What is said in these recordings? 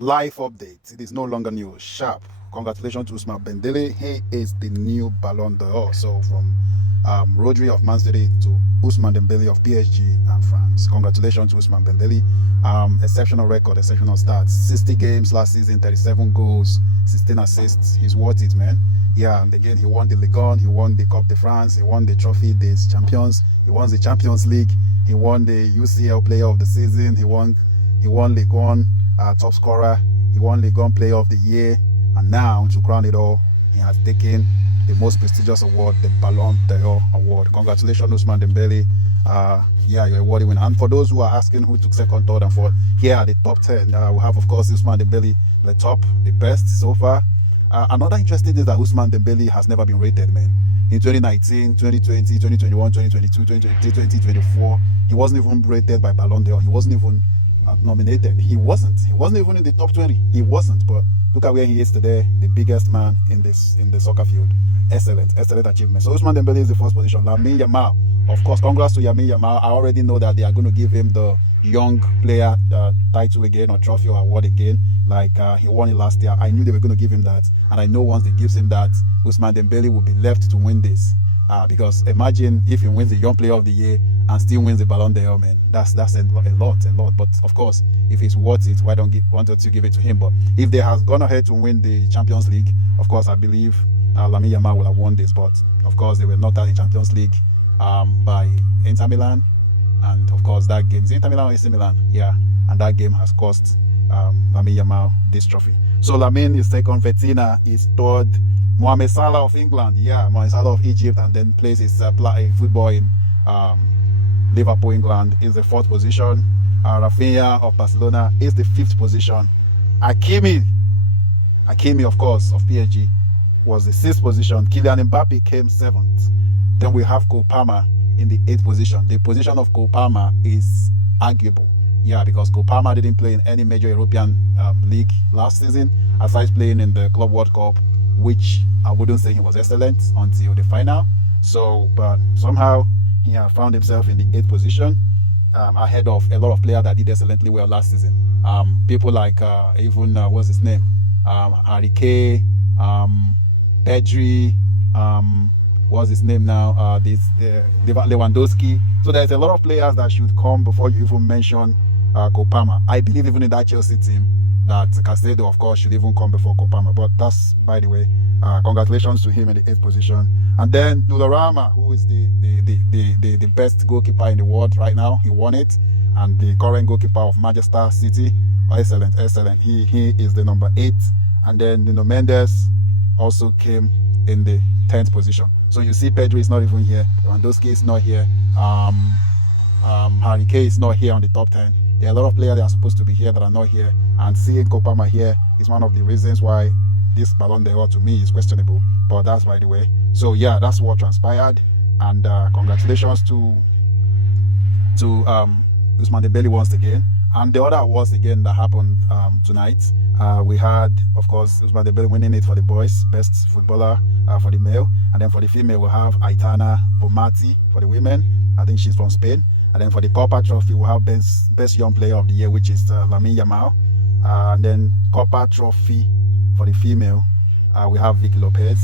Life update. It is no longer news. Sharp. Congratulations to Ousmane Dembele. He is the new Ballon d'Or. So from Rodri of Man City to Ousmane Dembele of PSG and France. Congratulations to Ousmane Dembele. Exceptional record, exceptional stats. 60 games last season, 37 goals, 16 assists. He's worth it, man. Yeah, and again, he won the Ligue 1, he won the Coupe de France, he won the Trophy des Champions, he won the Champions League, he won the UCL Player of the Season, he won Ligue 1 top scorer, he won Ligue 1 Player of the Year, and now, to crown it all, he has taken the most prestigious award, the Balon D'or award. Congratulations, Ousmane Dembele. Yeah, you're a worthy winner. And for those who are asking who took second, third, and fourth, here are the top 10. We have, of course, Ousmane Dembele, the top, the best so far. Another interesting thing is that Ousmane Dembele has never been rated, man. In 2019, 2020, 2021, 2022, 2023, 2024, he wasn't even rated by Balon d'Or. He wasn't even nominated. He wasn't even in the top 20. He wasn't. But look at where he is today, the biggest man in the soccer field. Excellent achievement. So Ousmane Dembele is the first position. Lamine Yamal, of course, congrats to Lamine Yamal. I already know that they are going to give him the young player title again, or trophy or award again, like he won it last year. I knew they were going to give him that, and I know once they gives him that, Ousmane Dembele will be left to win this. Because imagine if he wins the Young Player of the Year and still wins the Ballon d'Or, man. That's a lot. But of course, if it's worth it, why don't wanted to give it to him? But if they have gone ahead to win the Champions League, of course, I believe Lamine Yamal will have won this. But of course, they were knocked out in Champions League by Inter Milan, and of course, that game is Inter Milan or AC Milan, yeah, and that game has cost Lamine Yamal this trophy. So Lamine is second, Vitinha is third. Mohamed Salah of England, yeah, Mohamed Salah of Egypt, and then plays his football in Liverpool, England, is the fourth position. Rafinha of Barcelona is the fifth position. Hakimi, of course, of PSG, was the sixth position. Kylian Mbappe came seventh. Then we have Cole Palmer in the eighth position. The position of Cole Palmer is arguable. Yeah, because Cole Palmer didn't play in any major European league last season, aside playing in the Club World Cup, which I wouldn't say he was excellent until the final. So, but somehow he has found himself in the eighth position, ahead of a lot of players that did excellently well last season. People like what's his name, Harry Kane, Pedri, what's his name now? Lewandowski. So there's a lot of players that should come before you even mention Cole Palmer. I believe even in that Chelsea team, that Caicedo, of course, should even come before Cole Palmer. But that's, by the way, congratulations to him in the eighth position. And then Donnarumma, who is the best goalkeeper in the world right now, he won it, and the current goalkeeper of Manchester City, excellent. He is the number 8. And then Nuno Mendes also came in the 10th position. So you see, Pedri is not even here. Lewandowski is not here. Harry Kane is not here on the top 10. There are a lot of players that are supposed to be here that are not here, and seeing Cole Palmer here is one of the reasons why this Ballon d'Or to me is questionable. But that's by the way. So yeah, that's what transpired, and congratulations to Ousmane Dembele once again. And the other awards again that happened tonight, we had, of course, Ousmane Dembele winning it for the boys, best footballer for the male, and then for the female we have Aitana Bonmati for the women. I think she's from Spain. And then for the Copa Trophy, we have best young player of the year, which is Lamine Yamal. And then Copa Trophy for the female, we have Vicky Lopez.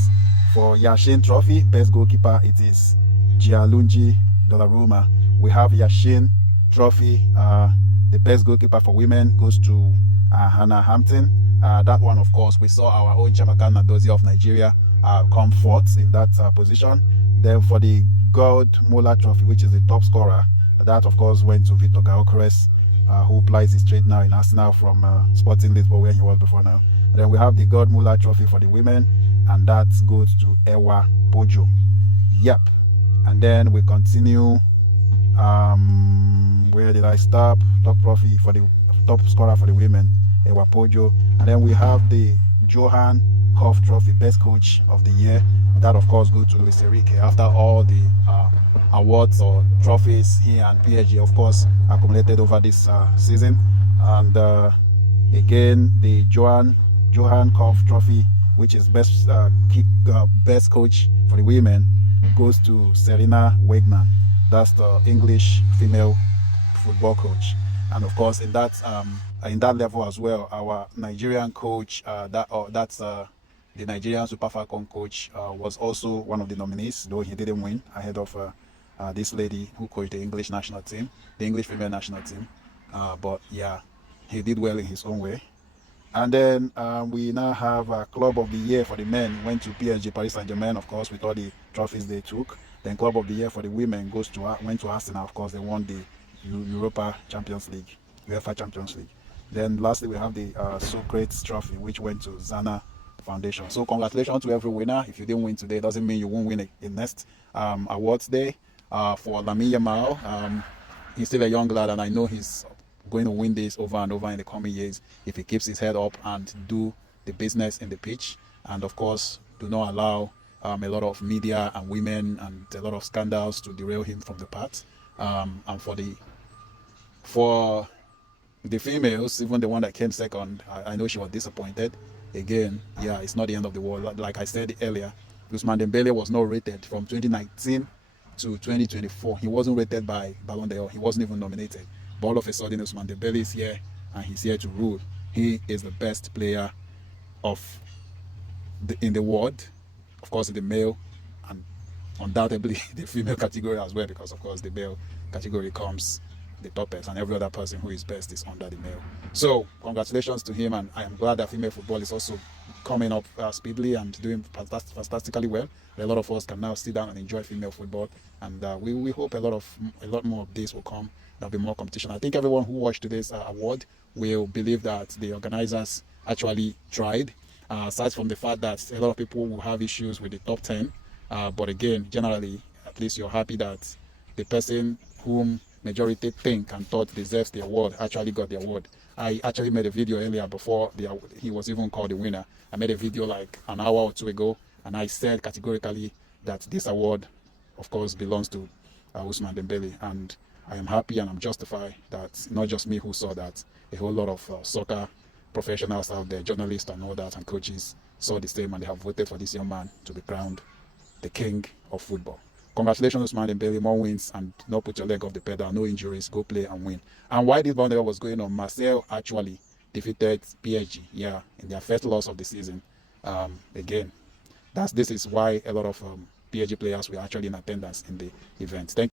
For Yashin Trophy, best goalkeeper, it is Gianluigi Donnarumma. We have Yashin Trophy, the best goalkeeper for women goes to Hannah Hampton. That one, of course, we saw our own Chiamaka Nnadozie of Nigeria come fourth in that position. Then for the Gold Muller Trophy, which is the top scorer, that, of course, went to Victor Gyökeres, who plies his trade now in Arsenal from Sporting Lisbon, where he was before now. And then we have the God Muller Trophy for the women, and that goes to Ewa Pojo. Yep. And then we continue. Where did I stop? Top trophy for the top scorer for the women, Ewa Pojo. And then we have the Johan Cruyff Trophy, best coach of the year. That, of course, goes to Luis Enrique. After all the awards or trophies he and PSG, of course, accumulated over this season. And again, the Johan Cruyff Trophy, which is best coach for the women, goes to Serena Wagner. That's the English female football coach. And of course, in that in that level as well. Our Nigerian coach, that's the Nigerian Super Falcon coach, was also one of the nominees, though he didn't win, ahead of this lady who coached the English national team, the English female national team. But yeah, he did well in his own way. And then we now have a Club of the Year for the men. Went to PSG, Paris Saint-Germain, of course, with all the trophies they took. Then Club of the Year for the women went to Arsenal, of course. They won the Europa Champions League, UEFA Champions League. Then lastly, we have the Socrates Trophy, which went to Zana Foundation. So congratulations to every winner. If you didn't win today, it doesn't mean you won't win in next awards day. For Lamine Yamal, he's still a young lad, and I know he's going to win this over and over in the coming years if he keeps his head up and do the business in the pitch, and of course do not allow a lot of media and women and a lot of scandals to derail him from the path. And for the females, even the one that came second, I know she was disappointed. Again, yeah, it's not the end of the world. Like I said earlier, Ousmane Dembele was not rated from 2019 to 2024. He wasn't rated by Balon D'or. He wasn't even nominated. But all of a sudden, Ousmane Dembele is here, and he's here to rule. He is the best player in the world, of course, in the male, and undoubtedly the female category as well, because of course the male category comes the toppest, and every other person who is best is under the male. So congratulations to him, and I am glad that female football is also coming up speedily and doing fantastically well. A lot of us can now sit down and enjoy female football, and we hope a lot more of this will come. There'll be more competition. I think everyone who watched today's award will believe that the organizers actually tried. Aside from the fact that a lot of people will have issues with the top 10, but again, generally, at least you're happy that the person whom majority think and thought deserves the award actually got the award. I actually made a video earlier before he was even called the winner. I made a video like an hour or two ago, and I said categorically that this award, of course, belongs to Ousmane Dembele, and I am happy and I'm justified that not just me who saw that, a whole lot of soccer professionals out there, journalists and all that, and coaches saw the same, and they have voted for this young man to be crowned the king of football. Congratulations, Ousmane Dembele. More wins, and not put your leg off the pedal. No injuries. Go play and win. And while this Ballon d'Or was going on, Marseille actually defeated PSG. Yeah, in their first loss of the season. Again, this is why a lot of PSG players were actually in attendance in the event. Thank